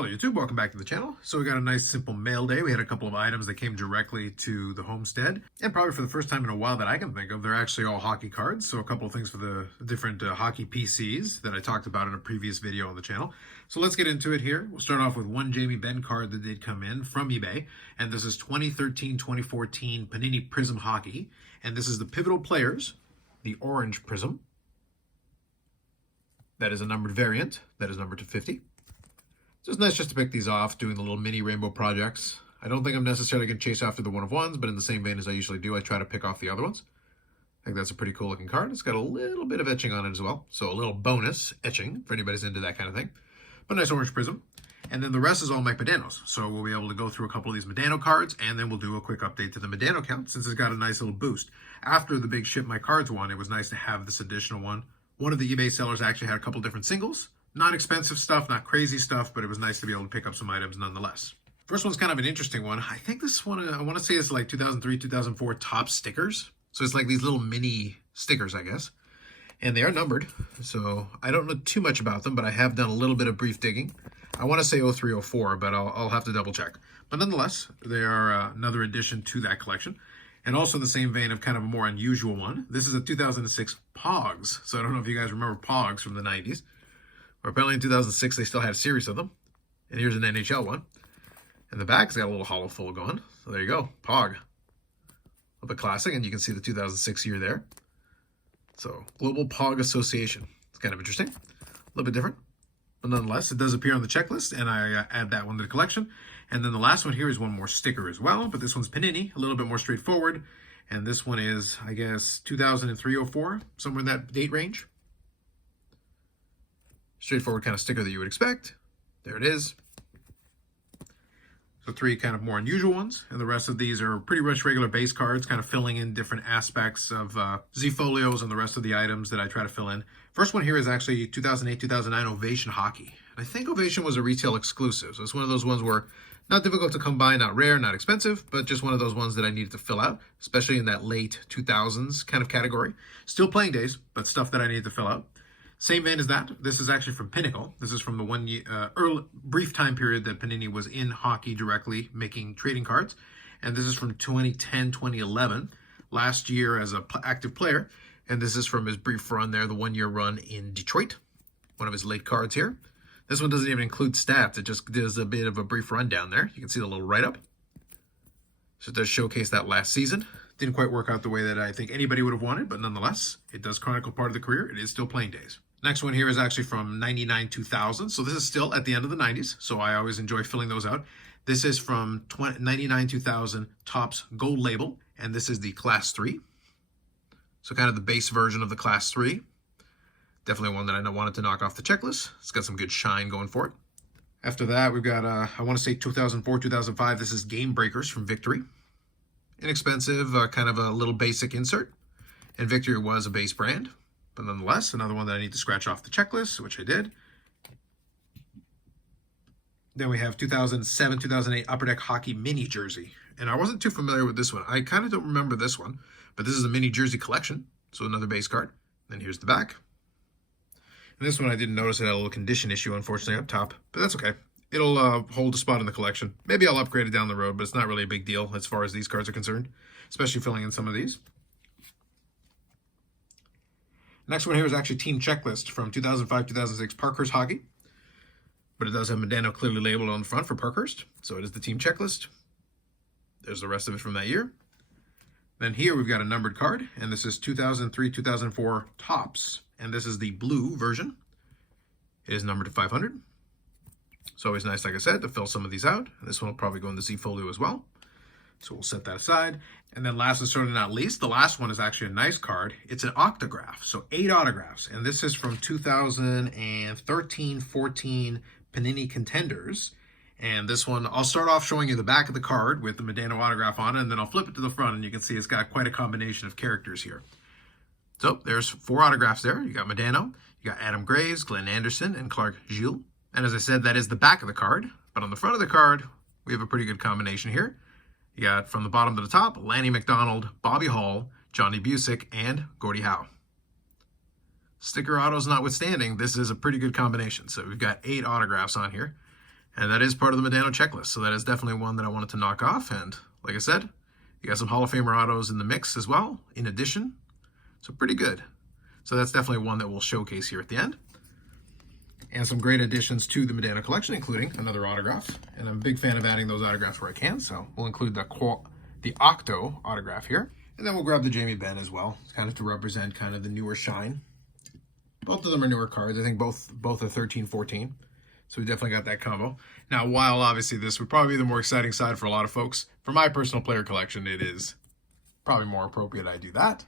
Hello YouTube, welcome back to the channel. So we got a nice simple mail day. We had a couple of items that came directly to the homestead. And probably for the first time in a while that I can think of, they're actually all hockey cards. So a couple of things for the different hockey PCs that I talked about in a previous video on the channel. So let's get into it here. We'll start off with one Jamie Benn card that did come in from eBay. And this is 2013-2014 Panini Prism Hockey. And this is the Pivotal Players, the orange Prism. That is a numbered variant. That is numbered to 50. So it's nice just to pick these off, doing the little mini rainbow projects. I don't think I'm necessarily going to chase after the one-of-ones, but in the same vein as I usually do, I try to pick off the other ones. I think that's a pretty cool looking card. It's got a little bit of etching on it as well. So a little bonus etching for anybody's into that kind of thing. But nice orange prism. And then the rest is all Mike Modano's. So we'll be able to go through a couple of these Modano cards, and then we'll do a quick update to the Modano count since it's got a nice little boost. After the big Ship My Cards one, it was nice to have this additional one. One of the eBay sellers actually had a couple different singles. Not expensive stuff, not crazy stuff, but it was nice to be able to pick up some items nonetheless. First one's kind of an interesting one. I think this one, I want to say it's like 2003, 2004 top stickers. So it's like these little mini stickers, I guess. And they are numbered, so I don't know too much about them, but I have done a little bit of brief digging. I want to say 03, 04, but I'll have to double check. But nonetheless, they are another addition to that collection. And also in the same vein of kind of a more unusual one. This is a 2006 Pogs. So I don't know if you guys remember Pogs from the 90s. Or apparently in 2006, they still had a series of them. And here's an NHL one. And the back's got a little hollow full going. So there you go, Pog. Of a classic, and you can see the 2006 year there. So, Global Pog Association. It's kind of interesting. A little bit different. But nonetheless, it does appear on the checklist, and I add that one to the collection. And then the last one here is one more sticker as well, but this one's Panini, a little bit more straightforward. And this one is, I guess, 2003, 04, somewhere in that date range. Straightforward kind of sticker that you would expect. There it is. So three kind of more unusual ones, and the rest of these are pretty much regular base cards, kind of filling in different aspects of Z-folios and the rest of the items that I try to fill in. First one here is actually 2008-2009 Ovation Hockey. I think Ovation was a retail exclusive, so it's one of those ones where not difficult to come by, not rare, not expensive, but just one of those ones that I needed to fill out, especially in that late 2000s kind of category. Still playing days, but stuff that I needed to fill out. Same vein as that. This is actually from Pinnacle. This is from the one year, brief time period that Panini was in hockey directly making trading cards. And this is from 2010, 2011, last year as an active player. And this is from his brief run there, the 1 year run in Detroit. One of his late cards here. This one doesn't even include stats. It just does a bit of a brief rundown there. You can see the little write-up. So it does showcase that last season. Didn't quite work out the way that I think anybody would have wanted, but nonetheless, it does chronicle part of the career. It is still playing days. Next one here is actually from 99-2000. So this is still at the end of the 90s. So I always enjoy filling those out. This is from 99-2000 Topps Gold Label. And this is the Class 3. So kind of the base version of the Class 3. Definitely one that I wanted to knock off the checklist. It's got some good shine going for it. After that, we've got, I want to say 2004-2005. This is Game Breakers from Victory. Inexpensive, kind of a little basic insert. And Victory was a base brand. But nonetheless, another one that I need to scratch off the checklist, which I did. Then we have 2007-2008 Upper Deck Hockey Mini Jersey. And I wasn't too familiar with this one. I kind of don't remember this one. But this is a mini jersey collection. So another base card. Then here's the back. And this one I didn't notice it had a little condition issue, unfortunately, up top. But that's okay. It'll hold a spot in the collection. Maybe I'll upgrade it down the road, but it's not really a big deal as far as these cards are concerned. Especially filling in some of these. Next one here is actually Team Checklist from 2005-2006 Parkhurst Hockey. But it does have Modano clearly labeled on the front for Parkhurst. So it is the Team Checklist. There's the rest of it from that year. Then here we've got a numbered card. And this is 2003-2004 Topps. And this is the blue version. It is numbered to 500. It's always nice, like I said, to fill some of these out. And this one will probably go in the Z-folio as well. So we'll set that aside. And then last and certainly not least, the last one is actually a nice card. It's an octograph, so 8 autographs. And this is from 2013-14 Panini Contenders. And this one, I'll start off showing you the back of the card with the Modano autograph on it, and then I'll flip it to the front, and you can see it's got quite a combination of characters here. So there's 4 autographs there. You got Modano, you got Adam Graves, Glenn Anderson, and Clark Gilles. And as I said, that is the back of the card. But on the front of the card, we have a pretty good combination here. You got from the bottom to the top, Lanny McDonald, Bobby Hall, Johnny Busick, and Gordie Howe. Sticker autos notwithstanding, this is a pretty good combination. So we've got 8 autographs on here. And that is part of the Modano checklist. So that is definitely one that I wanted to knock off. And like I said, you got some Hall of Famer autos in the mix as well, in addition. So pretty good. So that's definitely one that we'll showcase here at the end. And some great additions to the Modano collection, including another autograph. And I'm a big fan of adding those autographs where I can. So we'll include the Octo autograph here. And then we'll grab the Jamie Benn as well, kind of to represent kind of the newer shine. Both of them are newer cards. I think both are 13, 14. So we definitely got that combo. Now, while obviously this would probably be the more exciting side for a lot of folks, for my personal player collection, it is probably more appropriate I do that.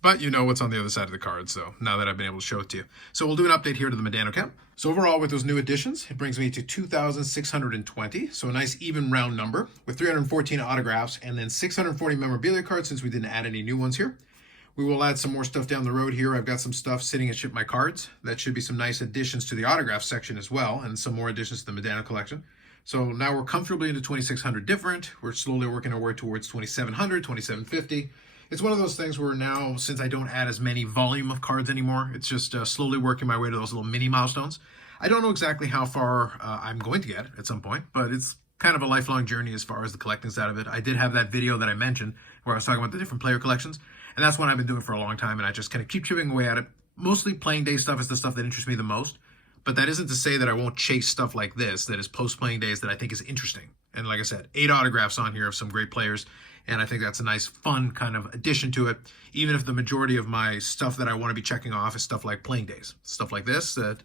But you know what's on the other side of the card, so now that I've been able to show it to you. So we'll do an update here to the Modano count. So overall, with those new additions, it brings me to 2,620. So a nice even round number with 314 autographs and then 640 memorabilia cards since we didn't add any new ones here. We will add some more stuff down the road here. I've got some stuff sitting at Ship My Cards. That should be some nice additions to the autograph section as well, and some more additions to the Modano collection. So now we're comfortably into 2,600 different. We're slowly working our way towards 2,700, 2,750. It's one of those things where now, since I don't add as many volume of cards anymore, it's just slowly working my way to those little mini milestones. I don't know exactly how far I'm going to get at some point, but it's kind of a lifelong journey as far as the collecting side of it. I did have that video that I mentioned where I was talking about the different player collections, and that's what I've been doing for a long time, and I just kind of keep chipping away at it. Mostly playing day stuff is the stuff that interests me the most, but that isn't to say that I won't chase stuff like this that is post-playing days that I think is interesting. And like I said, 8 autographs on here of some great players, and I think that's a nice, fun kind of addition to it, even if the majority of my stuff that I want to be checking off is stuff like playing days. Stuff like this that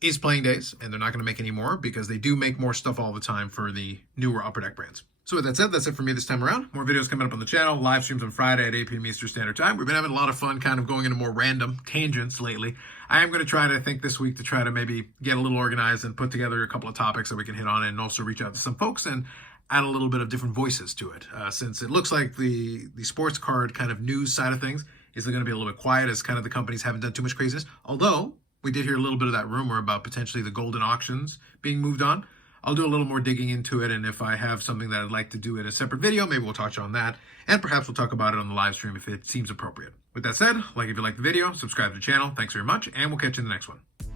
is playing days, and they're not going to make any more because they do make more stuff all the time for the newer Upper Deck brands. So with that said, that's it for me this time around. More videos coming up on the channel, live streams on Friday at 8 p.m. Eastern Standard Time. We've been having a lot of fun kind of going into more random tangents lately. I am going to try to think this week to try to maybe get a little organized and put together a couple of topics that we can hit on and also reach out to some folks and add a little bit of different voices to it. Since it looks like the sports card kind of news side of things is going to be a little bit quiet as kind of the companies haven't done too much craziness. Although we did hear a little bit of that rumor about potentially the golden auctions being moved on. I'll do a little more digging into it, and if I have something that I'd like to do in a separate video, maybe we'll touch on that, and perhaps we'll talk about it on the live stream if it seems appropriate. With that said, if you like the video, subscribe to the channel. Thanks very much, and we'll catch you in the next one.